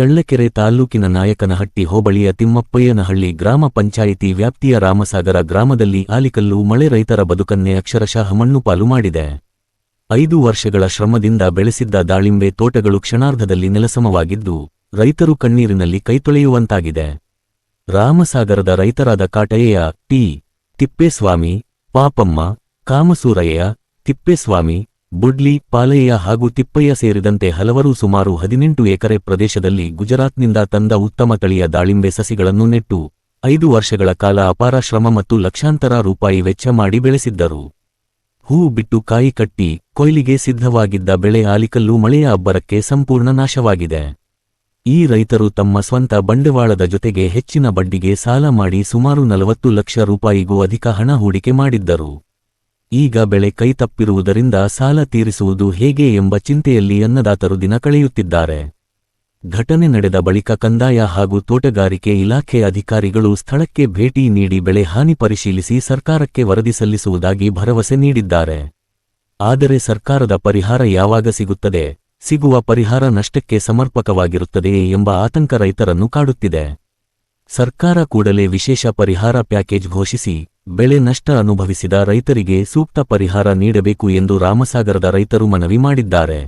ಚಳ್ಳಕೆರೆ ತಾಲ್ಲೂಕಿನ ನಾಯಕನಹಟ್ಟಿ ಹೋಬಳಿಯ ತಿಮ್ಮಪ್ಪಯ್ಯನಹಳ್ಳಿ ಗ್ರಾಮ ಪಂಚಾಯಿತಿ ವ್ಯಾಪ್ತಿಯ ರಾಮಸಾಗರ ಗ್ರಾಮದಲ್ಲಿ ಆಲಿಕಲ್ಲು ಮಳೆ ರೈತರ ಬದುಕನ್ನೇ ಅಕ್ಷರಶಃ ಮಣ್ಣುಪಾಲು ಮಾಡಿದೆ. 5 ವರ್ಷಗಳ ಶ್ರಮದಿಂದ ಬೆಳೆಸಿದ್ದ ದಾಳಿಂಬೆ ತೋಟಗಳು ಕ್ಷಣಾರ್ಧದಲ್ಲಿ ನೆಲಸಮವಾಗಿದ್ದು, ರೈತರು ಕಣ್ಣೀರಿನಲ್ಲಿ ಕೈತೊಳೆಯುವಂತಾಗಿದೆ. ರಾಮಸಾಗರದ ರೈತರಾದ ಕಾಟಯ್ಯ, ಟಿ. ತಿಪ್ಪೇಸ್ವಾಮಿ, ಪಾಪಮ್ಮ, ಕಾಮಸೂರಯ್ಯ, ತಿಪ್ಪೇಸ್ವಾಮಿ, ಬುಡ್ಲಿ, ಪಾಲಯ್ಯ ಹಾಗೂ ತಿಪ್ಪಯ್ಯ ಸೇರಿದಂತೆ ಹಲವರು ಸುಮಾರು 18 ಎಕರೆ ಪ್ರದೇಶದಲ್ಲಿ ಗುಜರಾತ್ನಿಂದ ತಂದ ಉತ್ತಮ ತಳಿಯ ದಾಳಿಂಬೆ ಸಸಿಗಳನ್ನು ನೆಟ್ಟು 5 ವರ್ಷಗಳ ಕಾಲ ಅಪಾರ ಶ್ರಮ ಮತ್ತು ಲಕ್ಷಾಂತರ ರೂಪಾಯಿ ವೆಚ್ಚ ಮಾಡಿ ಬೆಳೆಸಿದ್ದರು. ಹೂ ಬಿಟ್ಟು ಕಾಯಿ ಕಟ್ಟಿ ಕೊಯ್ಲಿಗೆ ಸಿದ್ಧವಾಗಿದ್ದ ಬೆಳೆ ಆಲಿಕಲ್ಲು ಮಳೆಯ ಅಬ್ಬರಕ್ಕೆ ಸಂಪೂರ್ಣ ನಾಶವಾಗಿದೆ. ಈ ರೈತರು ತಮ್ಮ ಸ್ವಂತ ಬಂಡವಾಳದ ಜೊತೆಗೆ ಹೆಚ್ಚಿನ ಬಡ್ಡಿಗೆ ಸಾಲ ಮಾಡಿ ಸುಮಾರು 40 ಲಕ್ಷ ರೂಪಾಯಿಗೂ ಅಧಿಕ ಹಣ ಹೂಡಿಕೆ ಮಾಡಿದ್ದರು. ಈಗ ಬೆಳೆ ಕೈತಪ್ಪಿರುವುದರಿಂದ ಸಾಲ ತೀರಿಸುವುದು ಹೇಗೆ ಎಂಬ ಚಿಂತೆಯಲ್ಲಿ ಅನ್ನದಾತರು ದಿನ ಕಳೆಯುತ್ತಿದ್ದಾರೆ. ಘಟನೆ ನಡೆದ ಬಳಿಕ ಕಂದಾಯ ಹಾಗೂ ತೋಟಗಾರಿಕೆ ಇಲಾಖೆ ಅಧಿಕಾರಿಗಳು ಸ್ಥಳಕ್ಕೆ ಭೇಟಿ ನೀಡಿ ಬೆಳೆ ಹಾನಿ ಪರಿಶೀಲಿಸಿ ಸರ್ಕಾರಕ್ಕೆ ವರದಿ ಸಲ್ಲಿಸುವುದಾಗಿ ಭರವಸೆ ನೀಡಿದ್ದಾರೆ. ಆದರೆ ಸರ್ಕಾರದ ಪರಿಹಾರ ಯಾವಾಗ ಸಿಗುತ್ತದೆ, ಸಿಗುವ ಪರಿಹಾರ ನಷ್ಟಕ್ಕೆ ಸಮರ್ಪಕವಾಗಿರುತ್ತದೆಯೇ ಎಂಬ ಆತಂಕ ರೈತರನ್ನು ಕಾಡುತ್ತಿದೆ. ಸರ್ಕಾರ ಕೂಡಲೇ ವಿಶೇಷ ಪರಿಹಾರ ಪ್ಯಾಕೇಜ್ ಘೋಷಿಸಿ ಬೆಳೆ ನಷ್ಟ ಅನುಭವಿಸಿದ ರೈತರಿಗೆ ಸೂಕ್ತ ಪರಿಹಾರ ನೀಡಬೇಕು ಎಂದು ರಾಮಸಾಗರದ ರೈತರು ಮನವಿ ಮಾಡಿದ್ದಾರೆ.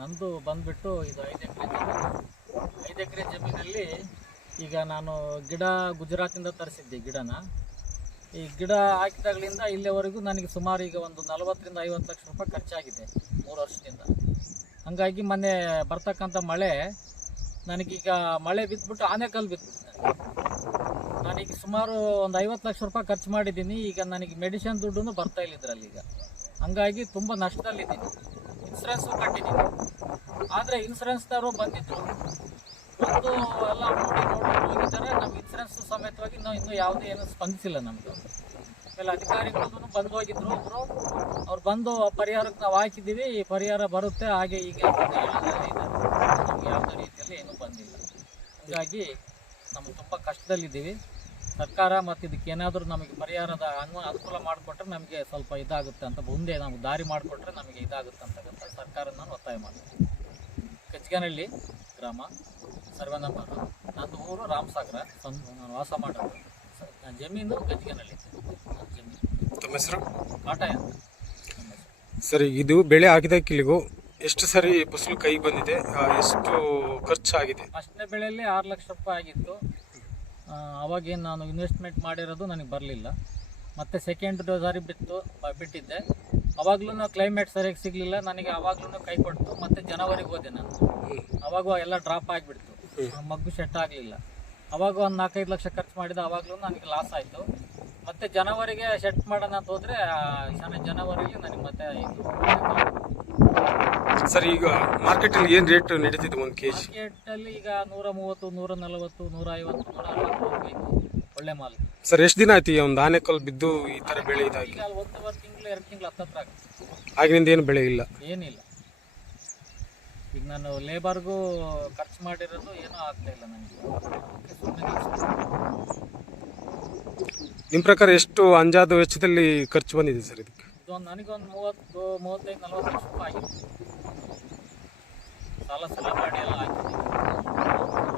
ನಂದು ಬಂದ್ಬಿಟ್ಟು ಇದು 5 ಎಕರೆ ಜಮೀನಲ್ಲಿ ಈಗ ನಾನು ಗಿಡ ಗುಜರಾತಿಂದ ತರಿಸಿದ್ದೆ. ಈ ಗಿಡ ಹಾಕಿದಾಗಲಿಂದ ಇಲ್ಲಿವರೆಗೂ ನನಗೆ ಸುಮಾರು ಈಗ ಒಂದು 40ರಿಂದ 50 ಲಕ್ಷ ರೂಪಾಯಿ ಖರ್ಚಾಗಿದೆ 3 ವರ್ಷದಿಂದ. ಹಾಗಾಗಿ ಮೊನ್ನೆ ಬರ್ತಕ್ಕಂಥ ಮಳೆ ನನಗೀಗ ಮಳೆ ಬಿದ್ದುಬಿಟ್ಟು ಆನೆಕಲ್ಲು ಬಿದ್ದುಬಿಟ್ಟು ನಾನೀಗ ಸುಮಾರು ಒಂದು 50 ಲಕ್ಷ ರೂಪಾಯಿ ಖರ್ಚು ಮಾಡಿದ್ದೀನಿ. ಈಗ ನನಗೆ ಮೆಡಿಸಿನ್ ದುಡ್ಡು ಬರ್ತಾ ಇಲ್ಲ ಇದರಲ್ಲಿ. ಈಗ ಹಂಗಾಗಿ ತುಂಬ ನಷ್ಟದಲ್ಲಿದ್ದೀನಿ. ಇನ್ಸೂರೆನ್ಸು ಕಟ್ಟಿದ್ದೀನಿ. ಆದರೆ ಇನ್ಸೂರೆನ್ಸ್ದವರು ಬಂದಿದ್ರು, ಬಂದು ಎಲ್ಲ ನೋಡಿ ಹೋಗಿದ್ದಾರೆ. ನಮ್ಗೆ ಇನ್ಸೂರೆನ್ಸ್ ಸಮೇತವಾಗಿ ಇನ್ನೂ ಯಾವುದೇ ಏನು ಸ್ಪಂದಿಸಿಲ್ಲ. ನಮ್ಮದು ಆಮೇಲೆ ಅಧಿಕಾರಿಗಳು ಬಂದು ಹೋಗಿದ್ರು ಒಬ್ಬರು. ಅವ್ರು ಬಂದು ಪರಿಹಾರಕ್ಕೆ ನಾವು ಹಾಕಿದ್ದೀವಿ, ಪರಿಹಾರ ಬರುತ್ತೆ ಹಾಗೆ ಹೀಗೆ ನಮ್ಗೆ ಯಾವುದೇ ರೀತಿಯಲ್ಲಿ ಏನೂ ಬಂದಿಲ್ಲ. ಹೀಗಾಗಿ ನಮ್ಗೆ ತುಂಬ ಕಷ್ಟದಲ್ಲಿದ್ದೀವಿ. ಸರ್ಕಾರ ಮತ್ತು ಇದಕ್ಕೆ ಏನಾದರೂ ನಮಗೆ ಪರಿಹಾರದ ಅನುಕೂಲ ಮಾಡಿಕೊಟ್ರೆ ನಮಗೆ ಸ್ವಲ್ಪ ಇದಾಗುತ್ತೆ ಅಂತ, ಮುಂದೆ ನಮ್ಗೆ ದಾರಿ ಮಾಡಿಕೊಟ್ರೆ ನಮಗೆ ಇದಾಗುತ್ತೆ ಅಂತಕ್ಕಂಥ ಸರ್ಕಾರ ನಾನು ಒತ್ತಾಯ ಮಾಡ್ತೀನಿ. ಗಜ್ಗನಹಳ್ಳಿ ಗ್ರಾಮ, ಸರ್ವೆ ನಂಬರ್, ನಂದು ಊರು ರಾಮಸಾಗರ, ನಾನು ವಾಸ ಮಾಡೋದು. ಜಮೀನು ಗಜ್ಗನಹಳ್ಳಿ ಜಮೀನು. ತಮ್ಮ ಹೆಸರು? ಕಾಟಯ್ಯ. ಸರಿ, ಇದು ಬೆಳೆ ಹಾಕಿದಕ್ಕಿಲ್ಲಿಗೂ ಎಷ್ಟು ಸರಿ ಫಸಲು ಕೈಗೆ ಬಂದಿದೆ, ಎಷ್ಟು ಖರ್ಚಾಗಿದೆ? ಫಸ್ಟ್ನೇ ಬೆಳೆಯಲ್ಲಿ 6 ಲಕ್ಷ ರೂಪಾಯಿ ಆಗಿತ್ತು. ಅವಾಗೇನು ನಾನು ಇನ್ವೆಸ್ಟ್ಮೆಂಟ್ ಮಾಡಿರೋದು ನನಗೆ ಬರಲಿಲ್ಲ. ಮತ್ತು ಸೆಕೆಂಡ್ ಸಾರಿ ಬಿಟ್ಟಿದ್ದೆ. ಅವಾಗ್ಲೂ ಕ್ಲೈಮೇಟ್ ಸರಿಯಾಗಿ ಸಿಗಲಿಲ್ಲ ನನಗೆ. ಅವಾಗ್ಲೂ ಕೈ ಕೊಡ್ತು. ಮತ್ತು ಜನವರಿಗೆ ಹೋದೆ ನಾನು. ಅವಾಗ ಎಲ್ಲ ಡ್ರಾಪ್ ಆಗಿಬಿಡ್ತು, ಮಗ್ಗು ಸೆಟ್ ಆಗಲಿಲ್ಲ. ಅವಾಗ ಒಂದು 4-5 ಲಕ್ಷ ಖರ್ಚು ಮಾಡಿದೆ. ಅವಾಗಲೂ ನನಗೆ ಲಾಸ್ ಆಯಿತು. ಮತ್ತು ಜನವರಿಗೆ ಸೆಟ್ ಮಾಡೋಣ ಅಂತ ಹೋದರೆ ಜನವರಿಲಿ ನನಗೆ ಮತ್ತೆ ಇದು. ಸರ್, ಈಗ ಮಾರ್ಕೆಟಲ್ಲಿ ಏನು ರೇಟ್ ನಡೀತಿದೆ ಒಂದು ಕೆಜಿ? ಮಾರ್ಕೆಟಲ್ಲಿ ಈಗ 130, 140, 150, 160 ಇತ್ತು ಒಳ್ಳೆ ಮಾಲ್. ಸರ್, ಎಷ್ಟು ದಿನ ಆಯ್ತು ಈ ಒಂದು ಆನೆಕಲ್ಲು ಬಿದ್ದು ಈ ಥರ ಬೆಳೆ ಇದಾಗಿ? ಈಗ 1 ತಿಂಗಳು 2 ತಿಂಗಳು ಹತ್ತತ್ರ ಆಗುತ್ತೆ. ಆಗಿನಿಂದ ಏನು ಬೆಳೆ ಇಲ್ಲ? ಏನಿಲ್ಲ. ಈಗ ನಾನು ಲೇಬರ್ಗೂ ಖರ್ಚು ಮಾಡಿರೋದು ಏನೂ ಆಗ್ತಾ ಇಲ್ಲ ನನಗೆ. ನಿಮ್ಮ ಪ್ರಕಾರ ಎಷ್ಟು ಅಂದಾಜು ವೆಚ್ಚದಲ್ಲಿ ಖರ್ಚು ಬಂದಿದೆ ಸರ್ ಇದಕ್ಕೆ? ನನಗೊಂದು 30, 35, 40 ಲಕ್ಷ ರೂಪಾಯಿ ಆಗಿತ್ತು. ಸಾಲ ಮಾಡಿ ಎಲ್ಲ ಹಾಕಿದ್ದೀವಿ.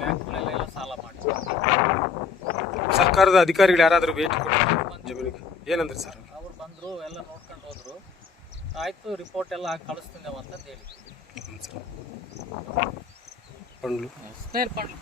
ಬ್ಯಾಂಕ್ಗಳೆಲ್ಲ ಸಾಲ ಮಾಡಿ. ಸರ್ಕಾರದ ಅಧಿಕಾರಿಗಳು ಯಾರಾದರೂ ಭೇಟಿ ಕೊಟ್ಟರು ಜಮೀನಿಗೆ? ಏನಂದ್ರೆ ಸರ್? ಅವ್ರು ಬಂದರು, ಎಲ್ಲ ನೋಡ್ಕೊಂಡು ಹೋದರು. ಆಯಿತು, ರಿಪೋರ್ಟ್ ಎಲ್ಲ ಹಾಕಿ ಕಳಿಸ್ತೀನಿ ಅಂತಂದು ಹೇಳಿ. పండ్లు ಸ್ನೇಲ್ ಪಂಡ್ಲು